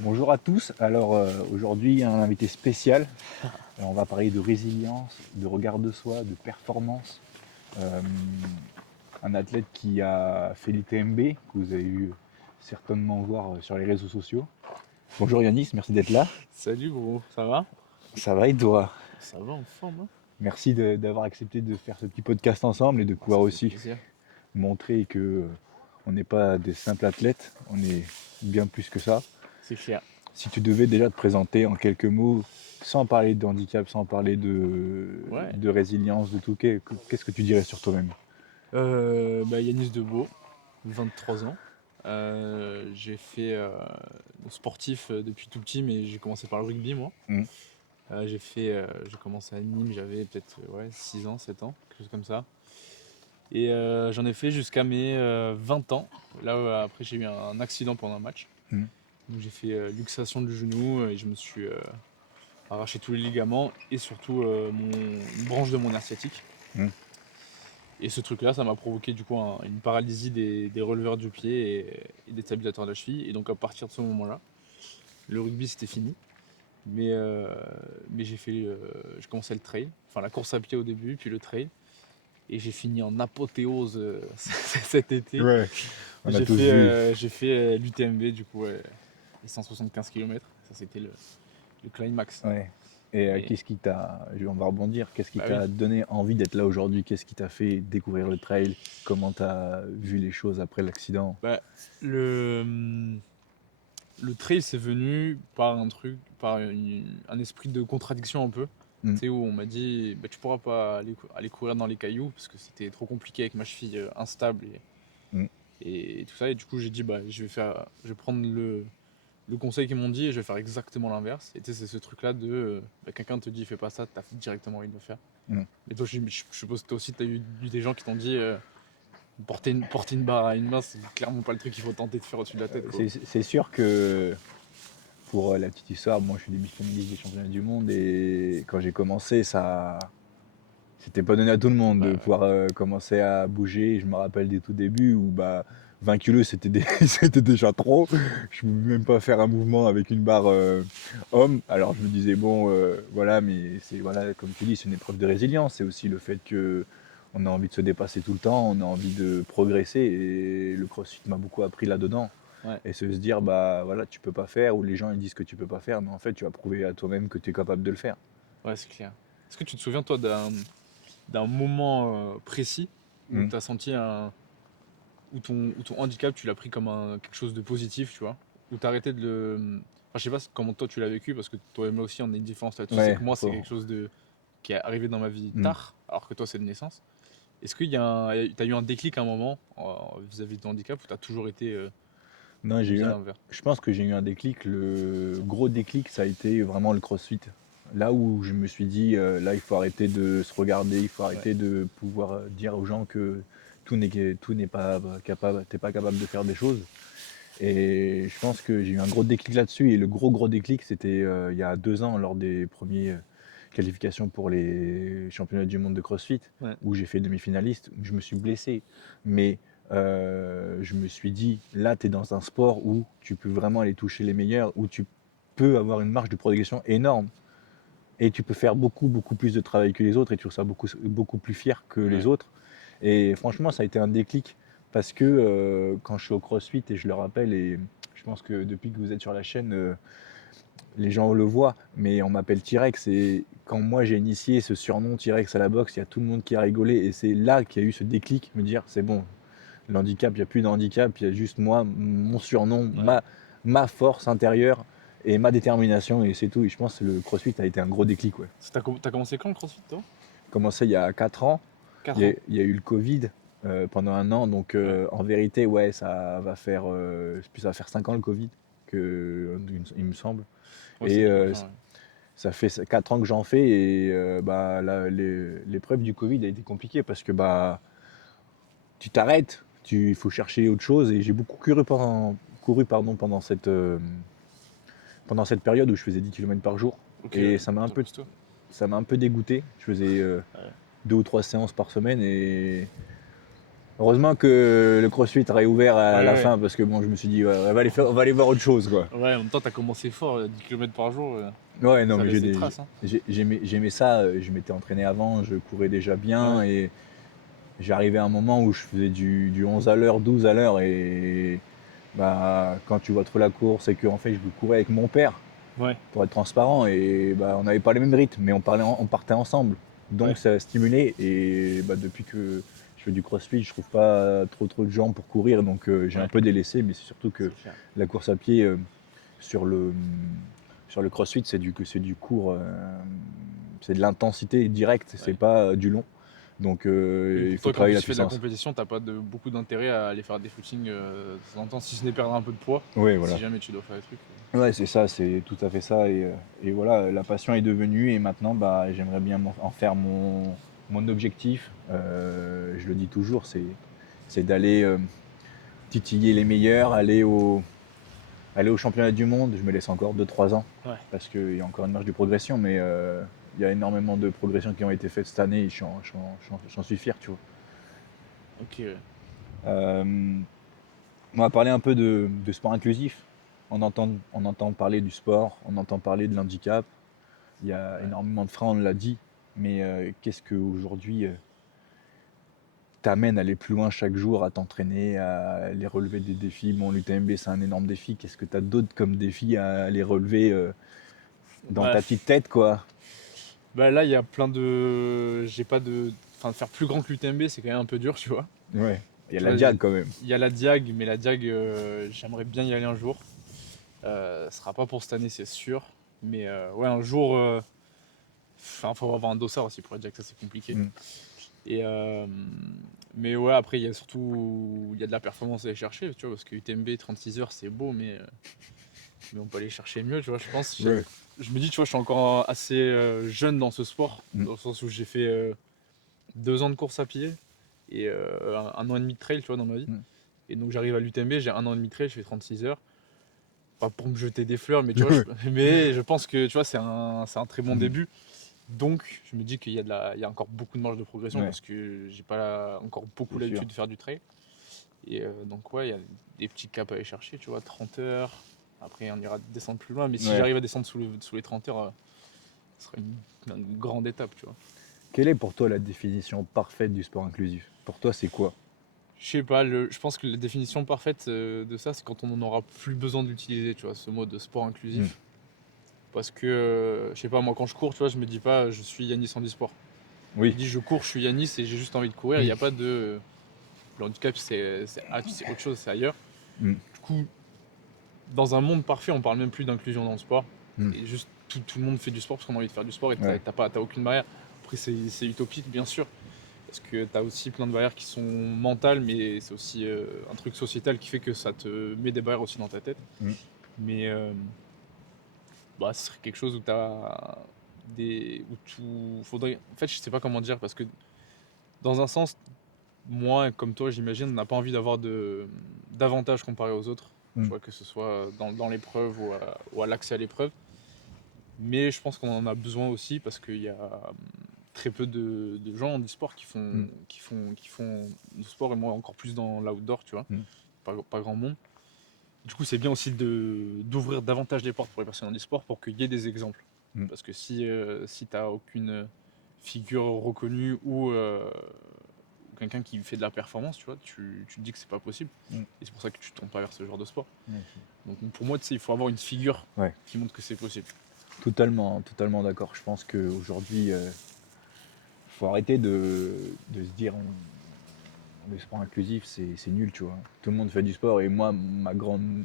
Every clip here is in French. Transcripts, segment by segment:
Bonjour à tous. Alors aujourd'hui un invité spécial. On va parler de résilience, de regard de soi, de performance. Euh, un athlète qui a fait l'UTMB, que vous avez eu certainement voir sur les réseaux sociaux. Bonjour Yanis, merci d'être là. Salut bro, ça va? Ça va et toi? Ça va en forme, hein? Merci d'avoir accepté de faire ce petit podcast ensemble et de Ah, pouvoir ça fait aussi plaisir. montrer que on n'est pas des simples athlètes, on est bien plus que ça. C'est clair. Si tu devais déjà te présenter en quelques mots, sans parler de handicap, sans parler Ouais. de résilience, de tout, qu'est-ce que tu dirais sur toi-même? Yanis Debeau, 23 ans. J'ai fait sportif depuis tout petit, mais j'ai commencé par le rugby moi. Hmm. J'ai commencé à Nîmes, j'avais peut-être 6 ans, 7 ans, quelque chose comme ça. Et j'en ai fait jusqu'à mes 20 ans. Là, après, j'ai eu un accident pendant un match. Hmm. Donc j'ai fait luxation du genou et je me suis arraché tous les ligaments et surtout une branche de mon nerf sciatique. Hmm. Et ce truc-là, ça m'a provoqué du coup une paralysie des releveurs du pied et des stabilisateurs de la cheville. Et donc à partir de ce moment-là, le rugby c'était fini. Mais, euh, mais j'ai commencé le trail, enfin la course à pied au début, puis le trail. Et j'ai fini en apothéose cet été. Ouais, on a tous vu. J'ai fait l'UTMB du coup, les 175 km. Ça c'était le climax. Ouais. Et Et qu'est-ce qui t'a, on va rebondir, qu'est-ce qui bah oui, t'a donné envie d'être là aujourd'hui? Qu'est-ce qui t'a fait découvrir le trail? Comment t'as vu les choses après l'accident? bah, le, le trail c'est venu par un esprit de contradiction un peu. Hmm. Tu sais, où on m'a dit bah, tu pourras pas aller courir dans les cailloux parce que c'était trop compliqué avec ma cheville instable Hmm. et tout ça. Et du coup, j'ai dit bah, je vais prendre le conseil qu'ils m'ont dit et je vais faire exactement l'inverse. Et tu sais, c'est ce truc-là de bah, quelqu'un te dit fais pas ça, t'as directement envie de le faire. Hmm. Et toi, je suppose que toi aussi, t'as eu des gens qui t'ont dit porter une barre à une main, c'est clairement pas le truc qu'il faut tenter de faire au-dessus de la tête, quoi. C'est sûr que pour la petite histoire, moi je suis demi-finaliste des championnats du monde et quand j'ai commencé, c'était pas donné à tout le monde de Bah ouais. pouvoir commencer à bouger. Je me rappelle des tout débuts où 20 kilos c'était déjà trop. Je pouvais même pas faire un mouvement avec une barre homme. Alors je me disais bon voilà, mais c'est voilà, comme tu dis, c'est une épreuve de résilience. C'est aussi le fait que on a envie de se dépasser tout le temps, on a envie de progresser et le CrossFit m'a beaucoup appris là-dedans. Ouais, Et se dire bah voilà, tu peux pas faire, ou les gens ils disent que tu peux pas faire, mais en fait tu vas prouver à toi-même que tu es capable de le faire. ouais, c'est clair. Est-ce que tu te souviens, toi, d'un moment précis où Mm. t'as senti où ton handicap, tu l'as pris comme quelque chose de positif, tu vois? Où t'as arrêté de le. Enfin, je sais pas comment toi tu l'as vécu, parce que toi et moi aussi on a une différence là-dessus. C'est Ouais, que moi, c'est faut. quelque chose qui est arrivé dans ma vie Mm. tard, alors que toi, c'est de naissance. Est-ce qu'il y a t'as eu un déclic à un moment vis-à-vis de ton handicap ou t'as toujours été Non, bien envers? je pense que j'ai eu un déclic. Le gros déclic, ça a été vraiment le CrossFit. Là où je me suis dit, là, il faut arrêter de se regarder, il faut Ouais, arrêter de pouvoir dire aux gens que tout n'est pas capable, t'es pas capable de faire des choses. Et je pense que j'ai eu un gros déclic là-dessus. Et le gros déclic, c'était il y a 2 ans, lors des premiers qualifications pour les championnats du monde de CrossFit, ouais, où j'ai fait demi-finaliste, où je me suis blessé. Mais je me suis dit, là, tu es dans un sport où tu peux vraiment aller toucher les meilleurs, où tu peux avoir une marge de progression énorme. Et tu peux faire beaucoup plus de travail que les autres, et tu seras beaucoup plus fier que les ouais. autres. Et franchement, ça a été un déclic, parce que quand je suis au CrossFit, et je le rappelle, et je pense que depuis que vous êtes sur la chaîne, les gens le voient, mais on m'appelle T-Rex. Et quand moi j'ai initié ce surnom T-Rex à la boxe, il y a tout le monde qui a rigolé. Et c'est là qu'il y a eu ce déclic, me dire c'est bon, l'handicap, il n'y a plus de handicap, il y a juste moi, mon surnom, Ouais. ma force intérieure et ma détermination, et c'est tout. Et je pense que le CrossFit a été un gros déclic. Ouais. T'as commencé quand le CrossFit, toi? Commencé il y a 4 ans, 4 ans. il y a eu le Covid pendant un an, donc Ouais. en vérité, ouais, ça va faire 5 ans le Covid, il me semble. Ouais, c'est Et bien la fin, ouais. ça fait 4 ans que j'en fais, et l'épreuve du Covid a été compliquée parce que tu t'arrêtes, il faut chercher autre chose, et j'ai beaucoup couru pendant cette période où je faisais 10 km par jour, Ok, et ouais, t'as plus toi. ça m'a un peu dégoûté. Je faisais Ouais. 2 ou 3 séances par semaine, et Heureusement que le CrossFit a réouvert à Ouais, la ouais. fin parce que bon, je me suis dit, ouais, on va aller voir autre chose, quoi. Ouais, en même temps, t'as commencé fort, 10 km par jour, Ouais, non, ça mais laisse des traces, hein. j'aimais ça. Je m'étais entraîné avant, je courais déjà bien Ouais, et j'arrivais à un moment où je faisais du 11 à l'heure, 12 à l'heure et bah, quand tu vois trop la course et que en fait, je courais avec mon père, ouais, pour être transparent, et bah, on n'avait pas les mêmes rythmes, mais on partait ensemble. ouais, Donc ça a stimulé et bah, depuis que je fais du CrossFit, je trouve pas trop de gens pour courir, donc j'ai un ouais, peu délaissé, mais c'est surtout que c'est clair. la course à pied sur le sur le CrossFit, c'est du court, c'est de l'intensité directe, c'est Ouais. pas du long. Donc Oui, il pour faut toi, qu'en travailler plus la tu fais de la puissance. compétition, t'as pas beaucoup d'intérêt à aller faire des footings de temps en temps, si ce n'est perdre un peu de poids, Oui, si voilà. jamais tu dois faire des trucs. Ouais, c'est ça, c'est tout à fait ça. Et voilà, la passion est devenue et maintenant, bah, j'aimerais bien en faire mon objectif. Je le dis toujours, c'est d'aller titiller les meilleurs, aller au championnat du monde. Je me laisse encore 2 3 ans Ouais, parce qu'il y a encore une marge de progression, mais il y a énormément de progressions qui ont été faites cette année et j'en suis fier, tu vois. ok, ouais. Euh, on va parler un peu de sport inclusif. On entend parler du sport, on entend parler de l'handicap. Il y a Ouais. énormément de freins, on l'a dit, mais qu'est-ce qu'aujourd'hui t'amène à aller plus loin chaque jour, à t'entraîner, à aller relever des défis? Bon, l'UTMB, c'est un énorme défi. Qu'est-ce que tu as d'autre comme défi à aller relever dans Bah, ta petite tête, quoi? bah là, il y a plein de. J'ai pas de. Enfin, de faire plus grand que l'UTMB, c'est quand même un peu dur, tu vois. Ouais, il y a Tu la vois, diag quand même. il y a la Diag, mais la Diag, j'aimerais bien y aller un jour. Ce sera pas pour cette année, c'est sûr. Mais ouais, un jour. Enfin, faut avoir un dossard aussi pour la Diag, ça c'est compliqué. Mm. Et, mais ouais, après, il y a surtout il y a de la performance à aller chercher, tu vois, parce que UTMB 36 heures, c'est beau, mais on peut aller chercher mieux, tu vois. Je pense, Ouais. je me dis, tu vois, je suis encore assez jeune dans ce sport, Mm. dans le sens où j'ai fait 2 ans de course à pied et un an et demi de trail, tu vois, dans ma vie. Mm. Et donc j'arrive à l'UTMB, j'ai un an et demi de trail, je fais 36 heures. Pas pour me jeter des fleurs, mais tu vois, Ouais. mais je pense que tu vois, c'est un très bon Mm. début. Donc, je me dis qu'il y a il y a encore beaucoup de marge de progression Ouais, parce que j'ai pas encore beaucoup c'est sûr. l'habitude de faire du trail. Et donc, ouais, il y a des petits caps à aller chercher, tu vois, 30 heures. Après, on ira descendre plus loin. Mais si Ouais. j'arrive à descendre sous les 30 heures, ce serait une grande étape, tu vois. Quelle est pour toi la définition parfaite du sport inclusif? Pour toi, c'est quoi? Je sais pas, je pense que la définition parfaite de ça, c'est quand on n'en aura plus besoin d'utiliser, tu vois, ce mot de sport Mm. inclusif. Parce que, je sais pas, moi, quand je cours, tu vois, je me dis pas, je suis Yanis Handisport. Je Oui. me dis, je cours, je suis Yanis et j'ai juste envie de courir. Il n'y a pas de. Le handicap, c'est autre chose, c'est ailleurs. Mm. Du coup, dans un monde parfait, on parle même plus d'inclusion dans le sport. Mm. Et juste tout le monde fait du sport parce qu'on a envie de faire du sport et Ouais. t'as aucune barrière. Après, c'est utopique, bien sûr, parce que t'as aussi plein de barrières qui sont mentales, mais c'est aussi un truc sociétal qui fait que ça te met des barrières aussi dans ta tête. Mm. Mais bah, ce serait quelque chose où t'as des. Où tout. Faudrait. En fait, je sais pas comment dire, parce que dans un sens, moi, comme toi, j'imagine, on n'a pas envie d'avoir d'avantages comparé aux autres. Tu Mm. vois, que ce soit dans l'épreuve ou à l'accès à l'épreuve. Mais je pense qu'on en a besoin aussi parce qu'il y a très peu de gens en e-sport Mm. qui font du sport et moi encore plus dans l'outdoor, tu vois. Mm. Pas grand monde. Du coup, c'est bien aussi d'ouvrir davantage les portes pour les personnes en e-sport pour qu'il y ait des exemples. Mm. Parce que si tu n'as aucune figure reconnue ou quelqu'un qui fait de la performance, tu vois, tu te dis que c'est pas possible. Mm. Et c'est pour ça que tu ne tournes pas vers ce genre de sport. Ouais. Donc pour moi, tu sais, il faut avoir une figure Ouais. qui montre que c'est possible. Totalement, totalement d'accord. Je pense qu'aujourd'hui, il faut arrêter de se dire le sport inclusif, c'est nul, tu vois. Tout le monde fait du sport et moi, ma grande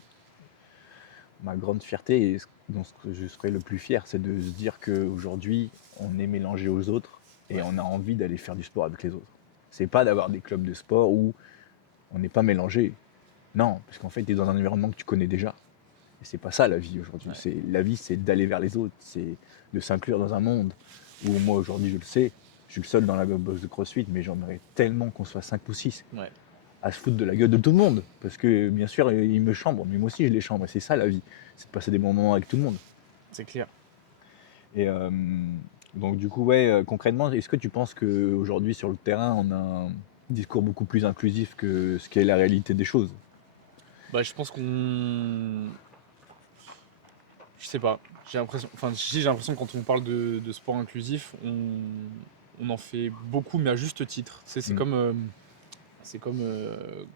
fierté et dont je serais le plus fier, c'est de se dire qu'aujourd'hui, on est mélangé aux autres et Ouais, on a envie d'aller faire du sport avec les autres. C'est pas d'avoir des clubs de sport où on n'est pas mélangé. Non, parce qu'en fait, tu es dans un environnement que tu connais déjà. Et c'est pas ça la vie aujourd'hui. ouais, La vie, c'est d'aller vers les autres, c'est de s'inclure dans un monde où moi aujourd'hui, je le sais, je suis le seul dans la box de CrossFit, mais j'aimerais tellement qu'on soit 5 ou 6 ouais, à se foutre de la gueule de tout le monde. Parce que bien sûr, ils me chambrent, mais moi aussi je les chambre. Et c'est ça la vie, c'est de passer des bons moments avec tout le monde. c'est clair. Et donc du coup, ouais, concrètement, est-ce que tu penses qu'aujourd'hui sur le terrain, discours beaucoup plus inclusif que ce qui est la réalité des choses. Bah, je pense qu'on. Je sais pas. J'ai l'impression. Enfin, si, j'ai l'impression que quand on parle de sport inclusif, on en fait beaucoup, mais à juste titre. Tu sais, c'est Mm. comme. C'est comme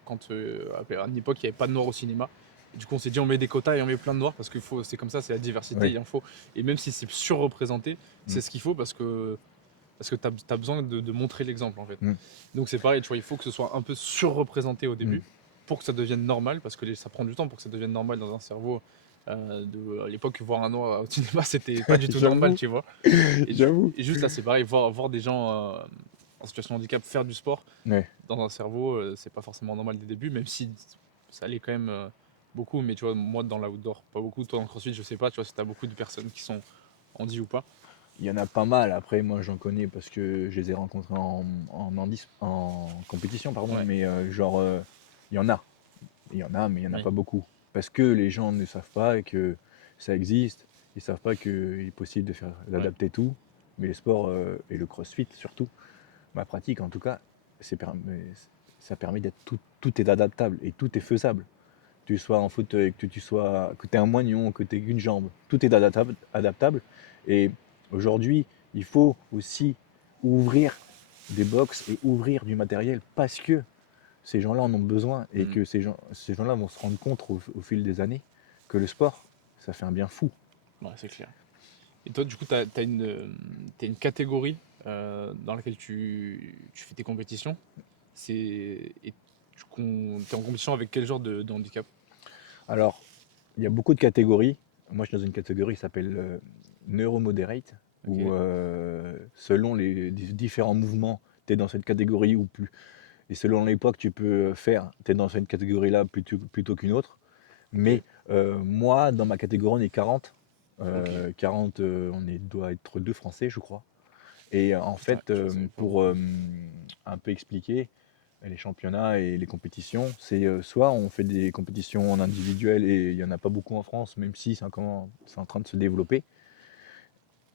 quand à une époque il n'y avait pas de noirs au cinéma. Et du coup on s'est dit on met des quotas et on met plein de noirs parce que c'est comme ça, c'est la diversité, Ouais. il en faut. Et même si c'est surreprésenté, Mm. c'est ce qu'il faut parce que tu as besoin de montrer l'exemple en fait. Mm. Donc c'est pareil, tu vois, il faut que ce soit un peu surreprésenté au Mm. début pour que ça devienne normal, parce que ça prend du temps pour que ça devienne normal dans un cerveau. À l'époque, voir un noir au cinéma, c'était pas du tout normal, J'avoue, tu vois. Et, j'avoue. et juste là, c'est pareil, voir des gens en situation de handicap faire du sport, Ouais. dans un cerveau, c'est pas forcément normal dès le début, même si ça allait quand même beaucoup. Mais tu vois, moi dans l'outdoor, pas beaucoup. Toi dans le crossfit, je sais pas, tu vois, si t'as beaucoup de personnes qui sont handi ou pas. Il y en a pas mal. Après, moi, j'en connais parce que je les ai rencontrés en compétition, pardon. Ouais, Mais genre, il y en a. Il y en a, mais il n'y en a oui, pas beaucoup. Parce que les gens ne savent pas que ça existe. Ils ne savent pas qu'il est possible ouais. d'adapter tout. Mais les sports et le crossfit surtout, ma pratique en tout cas, ça permet d'être tout est adaptable et tout est faisable. Que tu sois en fauteuil, que tu aies un moignon, que tu aies une jambe, tout est adaptable. Et aujourd'hui, il faut aussi ouvrir des box et ouvrir du matériel parce que ces gens-là en ont besoin et Mm. que ces gens-là vont se rendre compte au fil des années que le sport, ça fait un bien fou. Ouais, c'est clair. Et toi, du coup, t'as une catégorie dans laquelle tu fais tes compétitions. Et t'es en compétition avec quel genre de handicap? Alors, il y a beaucoup de catégories. Moi, je suis dans une catégorie qui s'appelle Neuromoderate, où Ok, selon les différents mouvements, tu es dans cette catégorie ou plus. Et selon l'époque, tu peux faire, tu es dans cette catégorie-là plutôt qu'une autre. ok, Mais moi, dans ma catégorie, on est 40. ok. 40, doit être deux Français, je crois. Et en Putain, fait, je savais pas. pour un peu expliquer, les championnats et les compétitions, c'est soit on fait des compétitions en individuel et il n'y en a pas beaucoup en France, même si c'est en train de se développer,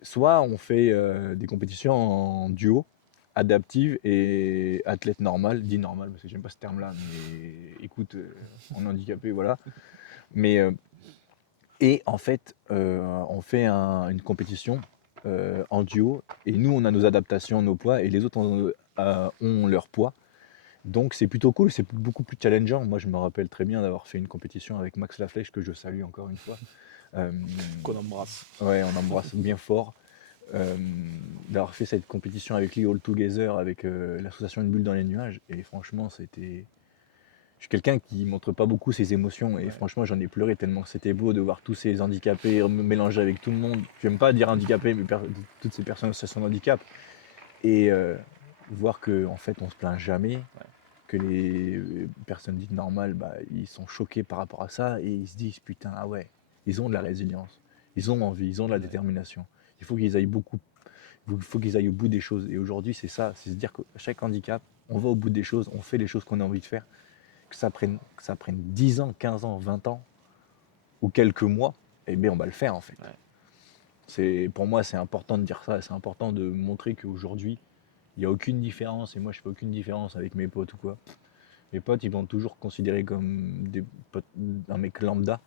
soit on fait des compétitions en duo, adaptive et athlète normal, dit normal parce que j'aime pas ce terme-là, mais écoute, on est handicapé, voilà. Mais et en fait, on fait une compétition en duo et nous on a nos adaptations, nos poids et les autres ont leur poids. Donc c'est plutôt cool, c'est beaucoup plus challengeant. Moi je me rappelle très bien d'avoir fait une compétition avec Max Laflèche que je salue encore une fois. Euh, Qu'on embrasse. ouais, on embrasse bien fort. Euh, D'avoir fait cette compétition avec lui All Together, avec l'association Une bulle dans les nuages. Et franchement, c'était. Je suis quelqu'un qui montre pas beaucoup ses émotions et Ouais. franchement j'en ai pleuré tellement c'était beau de voir tous ces handicapés me mélanger avec tout le monde. J'aime pas dire handicapés, mais toutes ces personnes en situation de handicap. Et voir que en fait on se plaint jamais, Ouais. que les personnes dites normales, bah, ils sont choqués par rapport à ça et ils se disent putain, ah ouais, ils ont de la résilience, ils ont envie, ils ont de la Ouais. détermination. Il faut qu'ils aillent faut qu'ils aillent au bout des choses. Et aujourd'hui, c'est ça, c'est se dire qu'à chaque handicap, on va au bout des choses, on fait les choses qu'on a envie de faire, que ça prenne 10 ans, 15 ans, 20 ans ou quelques mois, et bien on va le faire en fait. Ouais. Pour moi, c'est important de dire ça, c'est important de montrer qu'aujourd'hui, il n'y a aucune différence, et moi je fais aucune différence avec mes potes ou quoi. Mes potes, ils vont toujours considérer comme un mec lambda.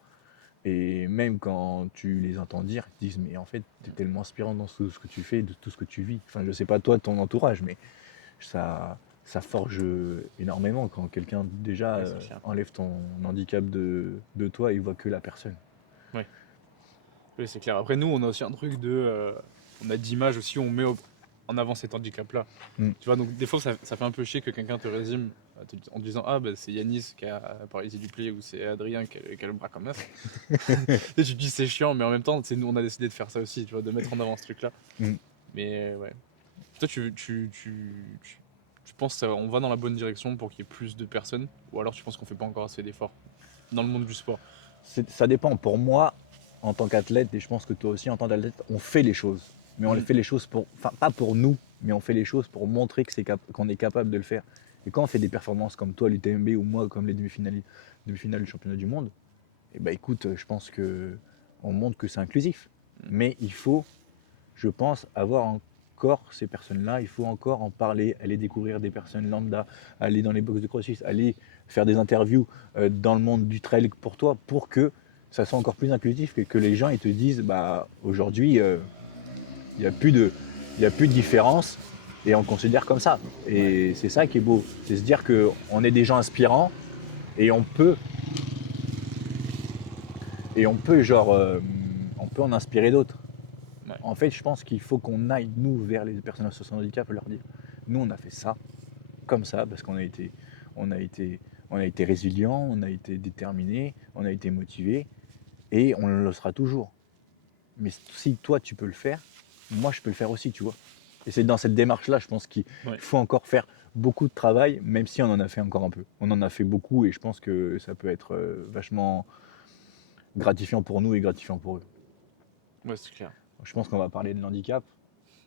Et même quand tu les entends dire, ils disent mais en fait, tu es tellement inspirant dans tout ce que tu fais, de tout ce que tu vis. Enfin, je sais pas toi, ton entourage, mais ça forge énormément quand quelqu'un déjà Ouais, c'est clair. enlève ton handicap de toi et il voit que la personne. Ouais. Oui, c'est clair. Après, nous, on a aussi un truc on a d'image aussi, en avant cet handicap-là. Mm. Tu vois, donc des fois, ça fait un peu chier que quelqu'un te résume en te disant ah, bah, c'est Yanis qui a la paralysie du pied ou c'est Adrien qui a le bras comme ça. Et tu te dis c'est chiant, mais en même temps, c'est nous, on a décidé de faire ça aussi, tu vois, de mettre en avant ce truc-là. Mm. Mais ouais. Toi, tu penses qu'on va dans la bonne direction pour qu'il y ait plus de personnes, ou alors tu penses qu'on fait pas encore assez d'efforts dans le monde du sport? Ça dépend. Pour moi, en tant qu'athlète, et je pense que toi aussi en tant qu'athlète, on fait les choses. Mais on les Mm. fait les choses enfin pas pour nous, mais on fait les choses pour montrer qu'on est capable de le faire. Et quand on fait des performances comme toi, l'UTMB, ou moi, comme les demi-finales du championnat du monde, et ben écoute, je pense que on montre que c'est inclusif. Mm. Mais il faut, je pense, avoir encore ces personnes-là, il faut encore en parler, aller découvrir des personnes lambda, aller dans les box de CrossFit, aller faire des interviews dans le monde du trail pour toi, pour que ça soit encore plus inclusif et que les gens ils te disent bah aujourd'hui il n'y a plus de il y a plus de différence et on considère comme ça. Ouais. Et c'est ça qui est beau, c'est se dire que on est des gens inspirants et on peut genre on peut en inspirer d'autres. Ouais. En fait, je pense qu'il faut qu'on aille, nous, vers les personnes en situation de handicap et leur dire, nous, on a fait ça, comme ça, parce on a été, on a été résilients, on a été déterminés, on a été motivés, et on le sera toujours. Mais si toi, tu peux le faire, moi, je peux le faire aussi, tu vois. Et c'est dans cette démarche-là, je pense qu'il Ouais. faut encore faire beaucoup de travail, même si on en a fait encore un peu. On en a fait beaucoup, et je pense que ça peut être vachement gratifiant pour nous et gratifiant pour eux. Ouais, c'est clair. Je pense qu'on va parler de l'handicap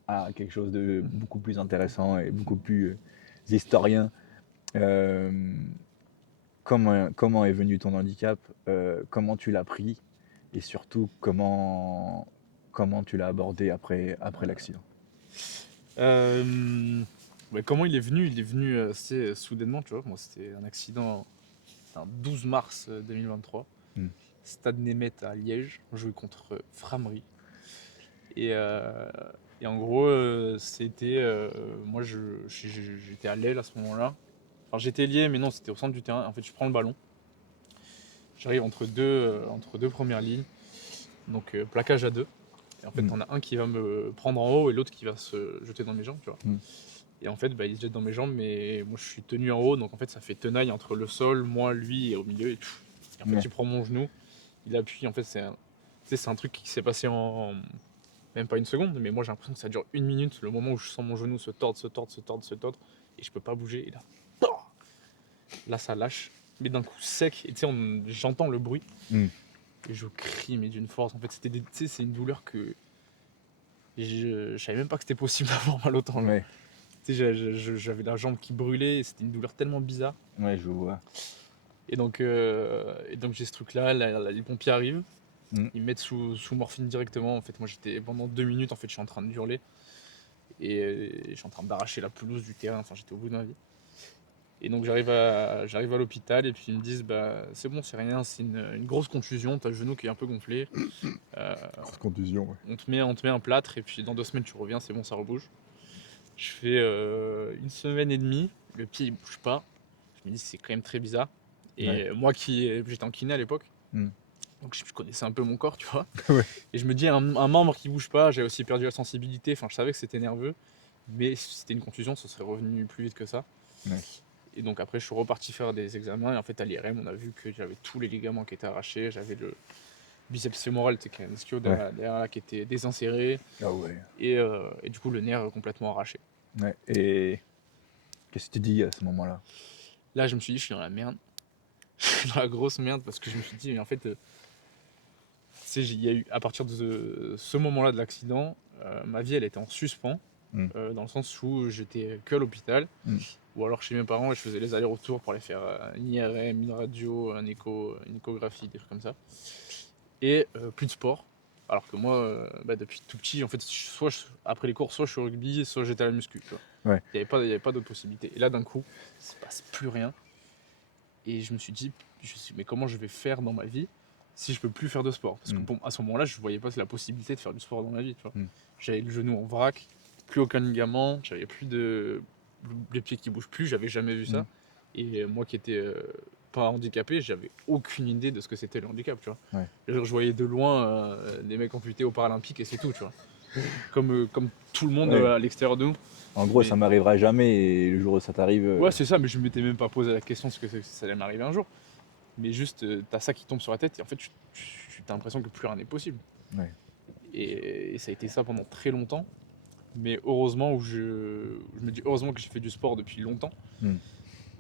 à quelque chose de beaucoup plus intéressant et beaucoup plus historien. Euh, comment est venu ton handicap, comment tu l'as pris et surtout comment tu l'as abordé après l'accident. Ouais, comment il est venu? Il est venu assez soudainement, tu vois. Moi, c'était un accident un 12 mars 2023. Mm. Stade Németh à Liège. On jouait contre Framery. Et, euh, et en gros, c'était. Moi, j'étais à l'aile à ce moment-là. Enfin, j'étais lié, mais non, c'était au centre du terrain. En fait, je prends le ballon. J'arrive entre deux premières lignes. Donc, plaquage à deux. Et en fait, Mm. t'en as un qui va me prendre en haut et l'autre qui va se jeter dans mes jambes, tu vois. Mm. Et en fait, bah, il se jette dans mes jambes, mais moi, je suis tenu en haut. Donc, en fait, ça fait tenaille entre le sol, moi, lui et au milieu. Et en fait, Ouais. il prend mon genou. Il appuie. En fait, c'est un truc qui s'est passé en même pas une seconde, mais moi j'ai l'impression que ça dure une minute, le moment où je sens mon genou se tordre, et je peux pas bouger, et là ça lâche, mais d'un coup sec, et tu sais, j'entends le bruit, Mm. et je crie, mais d'une force, en fait, c'est une douleur que je savais même pas que c'était possible d'avoir mal autant, genre. Ouais. Tu sais, j'avais la jambe qui brûlait, et c'était une douleur tellement bizarre, Ouais, je vois. et donc j'ai ce truc-là, les pompiers arrivent, Mm. ils me mettent sous morphine directement, en fait, moi j'étais, pendant 2 minutes, en fait, je suis en train de hurler, et je suis en train d'arracher la pelouse du terrain, enfin j'étais au bout de ma vie. Et donc j'arrive à l'hôpital et puis ils me disent bah c'est bon, c'est rien, c'est une grosse contusion, t'as le genou qui est un peu gonflé, euh, Grosse contusion, ouais. on te met un plâtre et puis dans 2 semaines tu reviens, c'est bon, ça rebouge. Je fais une semaine et demie, le pied il bouge pas, je me dis c'est quand même très bizarre. Ouais. Et moi j'étais en kiné à l'époque, Mm. donc je connaissais un peu mon corps, tu vois. Ouais. Et je me dis un membre qui bouge pas, j'avais aussi perdu la sensibilité, enfin je savais que c'était nerveux, mais si c'était une contusion, ça serait revenu plus vite que ça. Ouais. Et donc après, je suis reparti faire des examens. Et en fait, à l'IRM, on a vu que j'avais tous les ligaments qui étaient arrachés. J'avais le biceps fémoral, c'est quand même ischio Ouais. derrière là, qui était désinséré. Ah ouais. Et du coup, le nerf complètement arraché. Ouais. Et qu'est-ce que tu dis à ce moment-là? Là, je me suis dit, je suis dans la merde. Je suis dans la grosse merde parce que je me suis dit, mais en fait, tu sais, il y a eu, à partir de ce moment-là de l'accident, ma vie, elle était en suspens. Mm. Dans le sens où j'étais que à l'hôpital. Mm. Ou alors chez mes parents et je faisais les allers-retours pour aller faire une IRM, une radio, une échographie, des trucs comme ça. Et plus de sport. Alors que moi, depuis tout petit, en fait, après les cours, soit je suis au rugby, soit j'étais à la muscu. Tu vois. Ouais. Il n'y avait pas d'autre possibilité. Et là, d'un coup, il se passe plus rien. Et je me suis dit, mais comment je vais faire dans ma vie si je peux plus faire de sport? Parce que à ce moment-là, je voyais pas la possibilité de faire du sport dans ma vie. Tu vois. Mm. J'avais le genou en vrac, plus aucun ligament, j'avais plus les pieds qui bougent plus, j'avais jamais vu ça. Mm. Et moi qui étais pas handicapé, j'avais aucune idée de ce que c'était le handicap, tu vois. Ouais. Je voyais de loin des mecs amputés aux Paralympiques et c'est tout, tu vois. Comme tout le monde Ouais. à l'extérieur de nous. En gros, Mais- ça m'arrivera jamais et le jour où ça t'arrive. Ouais, c'est ça, mais je m'étais même pas posé la question ce que ça allait m'arriver un jour. Mais juste, t'as ça qui tombe sur la tête et en fait, t'as l'impression que plus rien n'est possible. Ouais. Et ça a été ça pendant très longtemps. Mais heureusement, je me dis heureusement que j'ai fait du sport depuis longtemps, Mm.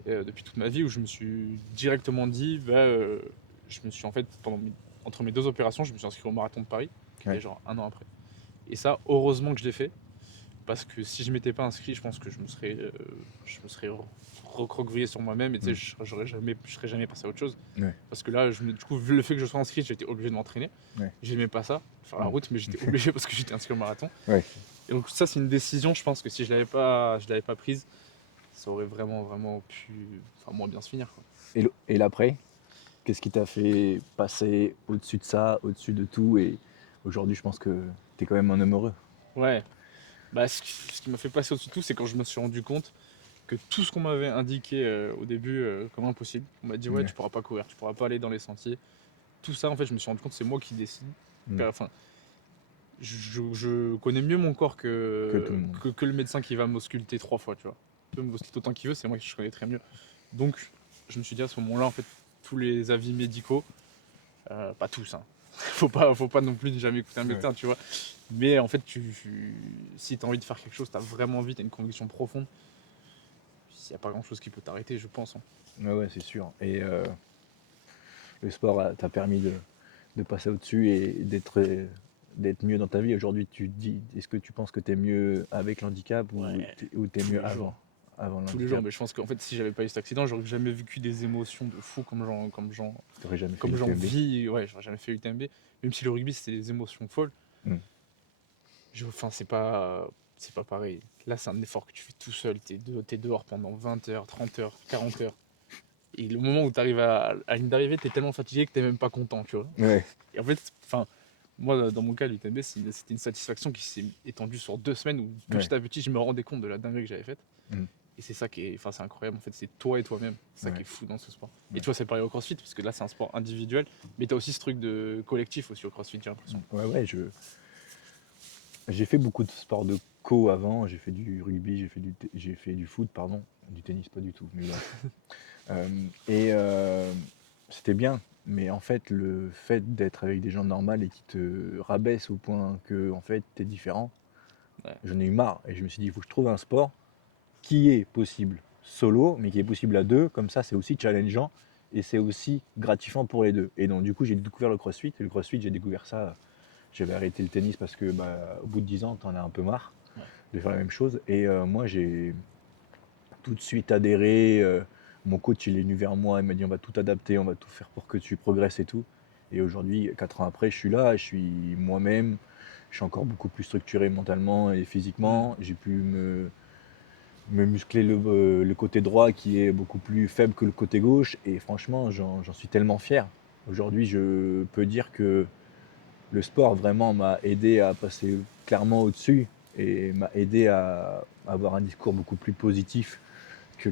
depuis toute ma vie, où je me suis directement dit, je me suis en fait, entre mes 2 opérations, je me suis inscrit au marathon de Paris, qui Ouais. était genre un an après. Et ça, heureusement que je l'ai fait, parce que si je m'étais pas inscrit, je pense que je me serais recroquevillé sur moi-même et tu sais, je serais jamais passé à autre chose. Ouais. Parce que là, du coup, vu le fait que je sois inscrit, j'étais obligé de m'entraîner. Ouais. J'aimais pas ça, faire la Mm. route, mais j'étais obligé parce que j'étais inscrit au marathon. Ouais. Et donc ça, c'est une décision, je pense que si je l'avais pas prise, ça aurait vraiment pu, moins bien se finir, quoi. Et l'après, qu'est-ce qui t'a fait passer au-dessus de ça, au-dessus de tout, et aujourd'hui, je pense que t'es quand même un homme heureux. Ouais, bah ce qui m'a fait passer au-dessus de tout, c'est quand je me suis rendu compte que tout ce qu'on m'avait indiqué au début comme impossible, on m'a dit ouais, Ouais. tu pourras pas courir, tu pourras pas aller dans les sentiers. Tout ça, en fait, je me suis rendu compte, c'est moi qui décide. Mm. Enfin, je connais mieux mon corps Que tout le monde. que le médecin qui va m'ausculter 3 fois, tu vois. Il peut m'ausculter autant qu'il veut, c'est moi qui je connais très mieux. Donc, je me suis dit à ce moment-là, en fait, tous les avis médicaux, pas tous, hein. Faut pas non plus jamais écouter un médecin, tu vois. Mais en fait, si tu as envie de faire quelque chose, tu as vraiment envie, tu as une conviction profonde, il n'y a pas grand-chose qui peut t'arrêter, je pense, hein. Ouais, c'est sûr. Et le sport t'a permis de passer au-dessus et d'être mieux dans ta vie. Aujourd'hui, tu te dis, est-ce que tu penses que tu es mieux avec l'handicap Ouais, ou tu es tous mieux les jours. avant Tous les jours, l'handicap? mais je pense qu'en fait, si j'avais pas eu cet accident, j'aurais jamais vécu des émotions de fou Tu n'aurais jamais fait comme j'en l'UTMB. vis. Ouais, j'aurais jamais fait UTMB. Même si le rugby, c'était des émotions folles. Mm. Enfin, c'est pas pareil. Là, c'est un effort que tu fais tout seul. T'es dehors pendant 20 heures, 30 heures, 40 heures. Et le moment où tu arrives à la ligne d'arrivée, t'es tellement fatigué que t'es même pas content, tu vois. Ouais, Et en fait, enfin, moi, dans mon cas, l'UTMB, c'était une satisfaction qui s'est étendue sur 2 semaines où ouais. petit à petit, je me rendais compte de la dinguerie que j'avais faite. Mm. Et c'est ça qui est, enfin, c'est incroyable. En fait, c'est toi et toi-même. C'est ça qui Ouais. est fou dans ce sport. Et Ouais. tu vois, c'est pareil au CrossFit, parce que là, c'est un sport individuel, mais t'as aussi ce truc de collectif aussi au CrossFit, j'ai l'impression. Ouais, j'ai fait beaucoup de sports de co avant. J'ai fait du rugby, j'ai fait du foot, pardon. Du tennis, pas du tout. Mais bref. Et c'était bien. Mais en fait, le fait d'être avec des gens normaux et qui te rabaissent au point que en fait, t'es différent, Ouais. j'en ai eu marre. Et je me suis dit, il faut que je trouve un sport qui est possible solo, mais qui est possible à deux. Comme ça, c'est aussi challengeant et c'est aussi gratifiant pour les deux. Et donc, du coup, j'ai découvert le CrossFit. Et le CrossFit, j'ai découvert ça. J'avais arrêté le tennis parce que, au bout de 10 ans, t'en as un peu marre Ouais. de faire la même chose. Et moi, j'ai tout de suite adhéré. Mon coach, il est venu vers moi. Il m'a dit, on va tout adapter, on va tout faire pour que tu progresses et tout. Et aujourd'hui, 4 ans après, je suis là, je suis moi-même. Je suis encore beaucoup plus structuré mentalement et physiquement. J'ai pu me muscler le côté droit qui est beaucoup plus faible que le côté gauche. Et franchement, j'en suis tellement fier. Aujourd'hui, je peux dire que le sport vraiment m'a aidé à passer clairement au-dessus et m'a aidé à avoir un discours beaucoup plus positif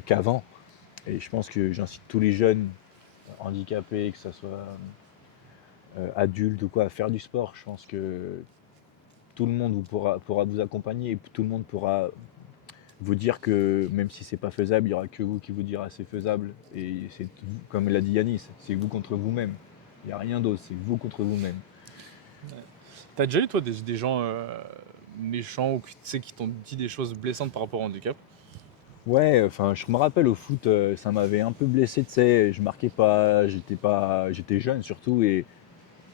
qu'avant. Et je pense que j'incite tous les jeunes handicapés, que ce soit adultes ou quoi, à faire du sport. Je pense que tout le monde pourra vous accompagner et tout le monde pourra vous dire que même si c'est pas faisable, il n'y aura que vous qui vous dira c'est faisable. Et c'est comme l'a dit Yanis, c'est vous contre vous-même. Il n'y a rien d'autre, c'est vous contre vous-même. T'as déjà eu, toi, des gens méchants ou qui t'ont dit des choses blessantes par rapport au handicap? Ouais, enfin, je me rappelle au foot, ça m'avait un peu blessé, tu sais, je marquais pas, j'étais jeune surtout et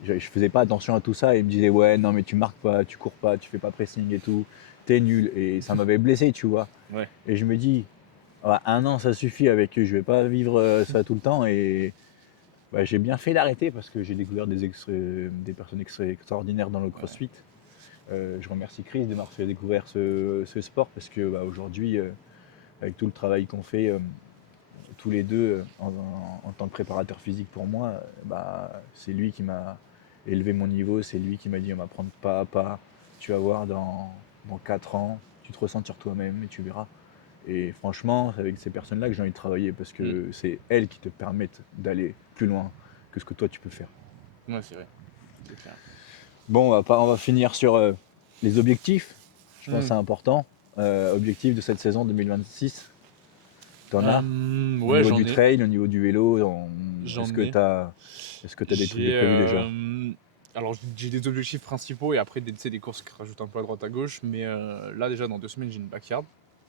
je faisais pas attention à tout ça et ils me disaient ouais, non mais tu marques pas, tu cours pas, tu fais pas pressing et tout, t'es nul et ça m'avait blessé, tu vois. Ouais. Et je me dis, ah, 1 an ça suffit avec eux, je vais pas vivre ça tout le temps et j'ai bien fait d'arrêter parce que j'ai découvert des personnes extraordinaires dans le CrossFit. Je remercie Chris de m'avoir fait découvrir ce sport parce que aujourd'hui, avec tout le travail qu'on fait tous les deux en tant que préparateur physique pour moi, c'est lui qui m'a élevé mon niveau, c'est lui qui m'a dit on va prendre pas à pas, tu vas voir dans 4 ans, tu te ressentir toi-même et tu verras. Et franchement, c'est avec ces personnes-là que j'ai envie de travailler parce que c'est elles qui te permettent d'aller plus loin que ce que toi tu peux faire. Ouais, c'est vrai. C'est clair. Bon, on va finir sur les objectifs. Je pense que c'est important. Objectif de cette saison 2026, t'en as? Au Ouais, niveau j'en du ai. trail, au niveau du vélo, est-ce J'en que ai. tu as, des trucs de J'ai. prévu déjà? Alors, j'ai des objectifs principaux et après, tu sais, des courses qui rajoutent un peu à droite à gauche. Mais là, déjà, dans 2 semaines, j'ai une backyard.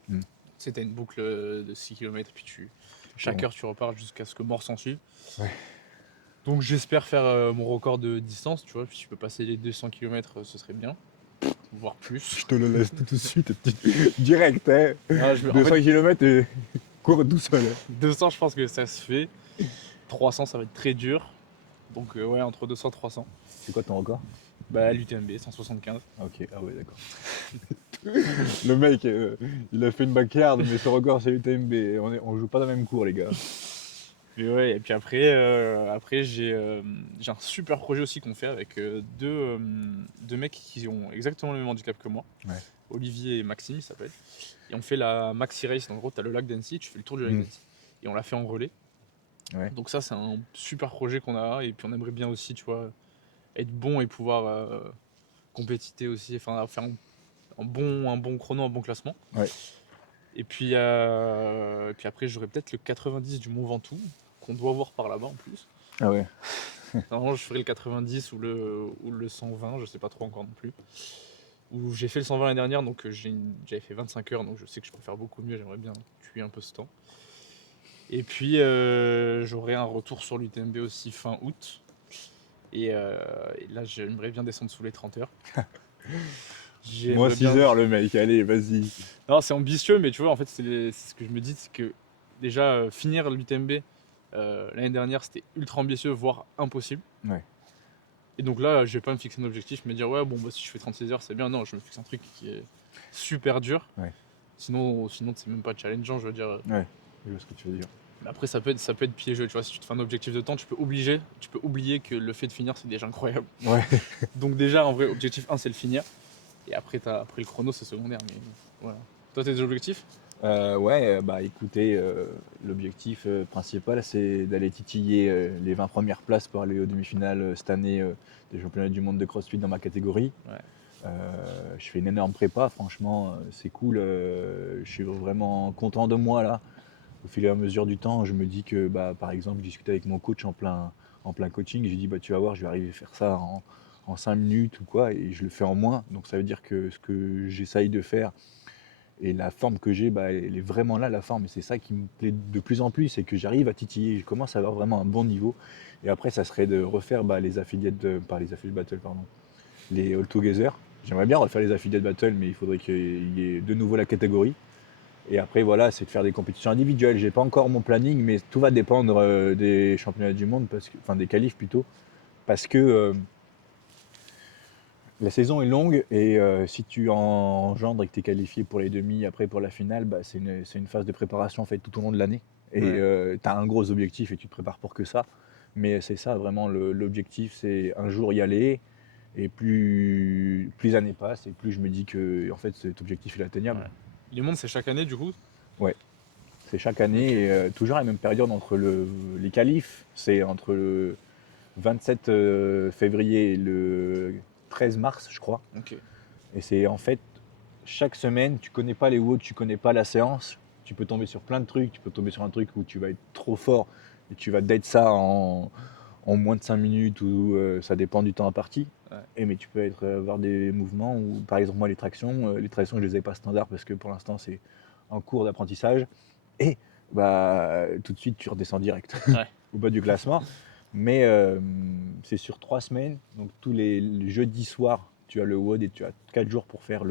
Hmm. Tu sais, t'as une boucle de 6 km, puis chaque Bon. heure, tu repars jusqu'à ce que mort s'en suive. Ouais. Donc, j'espère faire mon record de distance, tu vois. Si je peux passer les 200 km, ce serait bien. voire plus. Je te le laisse tout de suite, direct, hein. Ah, 200 km et cours tout seul. 200, je pense que ça se fait. 300, ça va être très dur. Donc, ouais, entre 200 et 300. C'est quoi ton record? Bah, l'UTMB, 175. Ok, ah ouais, d'accord. Le mec, il a fait une backyard, mais son record c'est l'UTMB. On joue pas dans le même cours, les gars. Et ouais, et puis après j'ai un super projet aussi qu'on fait avec deux mecs qui ont exactement le même handicap que moi. Ouais. Olivier et Maxime, ils s'appellent. Et on fait la Maxi Race. En gros, tu as le lac d'Annecy, tu fais le tour du lac d'Annecy. Et on l'a fait en relais. Ouais. Donc ça, c'est un super projet qu'on a. Et puis on aimerait bien aussi, tu vois, être bon et pouvoir compétiter aussi, enfin faire un bon chrono, un bon classement. Ouais. Et puis après, j'aurai peut-être le 90 du Mont Ventoux, qu'on doit voir par là-bas en plus. Ah ouais. Normalement, je ferai le 90 ou le 120, je sais pas trop encore non plus. Où j'ai fait le 120 l'année dernière, donc j'avais fait 25 heures, donc je sais que je peux faire beaucoup mieux, j'aimerais bien tuer un peu ce temps. Et puis j'aurai un retour sur l'UTMB aussi fin août. Et là, j'aimerais bien descendre sous les 30 heures. Moi 6 heures le mec, allez, vas-y. Non, c'est ambitieux, mais tu vois, en fait, c'est ce que je me dis, c'est que déjà, finir l'UTMB l'année dernière, c'était ultra ambitieux, voire impossible. Ouais. Et donc là, je vais pas me fixer un objectif, me dire, ouais, bon, bah, si je fais 36 heures, c'est bien. Non, je me fixe un truc qui est super dur. Ouais. Sinon c'est même pas challengeant, je veux dire. Ouais, je vois ce que tu veux dire. Mais après, ça peut être piégeux, tu vois. Si tu te fais un objectif de temps, tu peux oublier que le fait de finir, c'est déjà incroyable. Ouais. Donc déjà, en vrai, objectif 1, c'est le finir. Et après, après le chrono, c'est secondaire. Mais voilà. Toi, t'as des objectifs? Ouais, bah écoutez, l'objectif principal c'est d'aller titiller les 20 premières places pour aller aux demi-finales cette année des championnats du monde de CrossFit dans ma catégorie. Ouais. Je fais une énorme prépa, franchement, c'est cool. Je suis vraiment content de moi là. Au fil et à mesure du temps, je me dis que, bah, par exemple, je discutais avec mon coach en plein coaching. J'ai dit, bah, tu vas voir, je vais arriver à faire ça en 5 minutes ou quoi, et je le fais en moins. Donc ça veut dire que ce que j'essaye de faire et la forme que j'ai, bah, elle est vraiment là, la forme. Et c'est ça qui me plaît de plus en plus, c'est que j'arrive à titiller. Je commence à avoir vraiment un bon niveau. Et après, ça serait de refaire les affiliates, pas les affiliate battle, pardon, les all together. J'aimerais bien refaire les affiliate battle, mais il faudrait qu'il y ait de nouveau la catégorie. Et après, voilà, c'est de faire des compétitions individuelles. J'ai pas encore mon planning, mais tout va dépendre des championnats du monde, enfin des qualifs plutôt, parce que la saison est longue et si tu engendres et que tu es qualifié pour les demi, après pour la finale, bah, c'est une phase de préparation faite tout au long de l'année. Et Ouais. tu as un gros objectif et tu te prépares pour que ça. Mais c'est ça vraiment l'objectif, c'est un jour y aller. Et plus les années passent et plus je me dis que en fait, cet objectif est atteignable. Ouais. Les mondes, c'est chaque année du coup? Ouais, c'est chaque année Ok. et toujours la même période entre les qualifs. C'est entre le 27 février et le 13 mars, je crois. Ok. Et c'est en fait chaque semaine, tu connais pas les WOD, tu connais pas la séance, tu peux tomber sur plein de trucs, tu peux tomber sur un truc où tu vas être trop fort et tu vas dead ça en moins de 5 minutes ou ça dépend du temps imparti. Ouais. Et mais tu peux avoir des mouvements où, par exemple, moi, les tractions, je les ai pas standards parce que pour l'instant, c'est en cours d'apprentissage. Et bah, tout de suite, tu redescends direct Ouais. au bas du classement. Mais c'est sur 3 semaines, donc tous les jeudis soirs, tu as le WOD et tu as 4 jours pour faire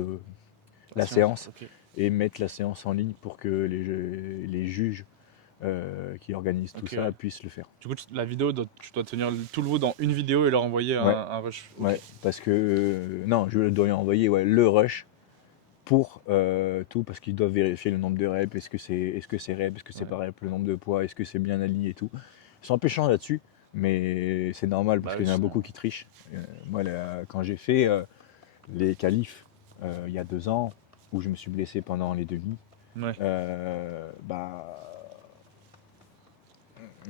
la séance Ok. et mettre la séance en ligne pour que les juges qui organisent tout Ok, ça ouais. puissent le faire. Du coup, la vidéo, tu dois tenir tout le WOD dans une vidéo et leur envoyer Ouais. un rush. Ok. Ouais, parce que non, je dois lui envoyer le rush pour tout, parce qu'ils doivent vérifier le nombre de reps, est-ce que c'est rep, est-ce que c'est Ouais. pas rep, le nombre de poids, est-ce que c'est bien aligné et tout. Ils sont un peu chiants là-dessus, mais c'est normal parce Bah qu'il oui, y en a sinon. beaucoup qui trichent. Moi, quand j'ai fait les qualifs il y a 2 ans, où je me suis blessé pendant les demi, Ouais. bah,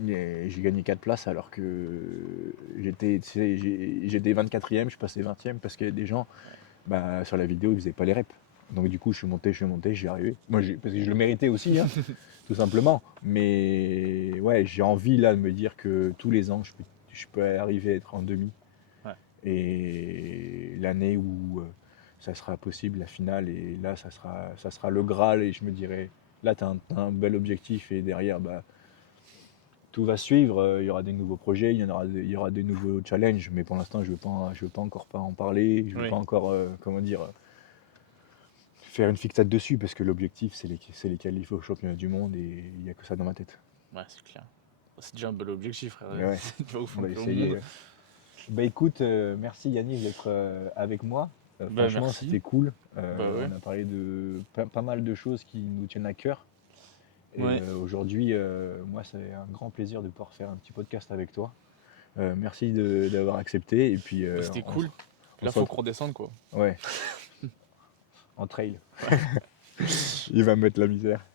j'ai gagné 4 places alors que j'étais 24e, je passais 20e parce qu'il y a des gens, bah, sur la vidéo, ils faisaient pas les reps. Donc du coup, je suis monté, j'y arrivé. Moi, parce que je le méritais aussi, hein, tout simplement. Mais ouais, j'ai envie là de me dire que tous les ans, je peux arriver à être en demi. Ouais. Et l'année où ça sera possible, la finale, et là, ça sera le Graal, et je me dirais, là, tu as un bel objectif, et derrière, bah, tout va suivre. Il y aura des nouveaux projets, il y aura des nouveaux challenges, mais pour l'instant, je veux pas encore pas en parler, je veux Oui. pas encore, comment dire, faire une fixette dessus parce que l'objectif c'est les qualifs au championnat du monde et il n'y a que ça dans ma tête. Ouais, c'est clair. C'est déjà un bel objectif, frère. Mais ouais, Tu vas au on va champion du essayer. monde. Bah écoute, merci Yannick d'être avec moi. Bah, Franchement, merci. c'était cool. Bah ouais. On a parlé de pas mal de choses qui nous tiennent à cœur. Et Ouais. aujourd'hui, moi, c'est un grand plaisir de pouvoir faire un petit podcast avec toi. Merci d'avoir accepté. Et puis, Bah, c'était cool. on Là, se faut retrouve. qu'on redescende, quoi. Ouais, en trail. Il va me mettre la misère.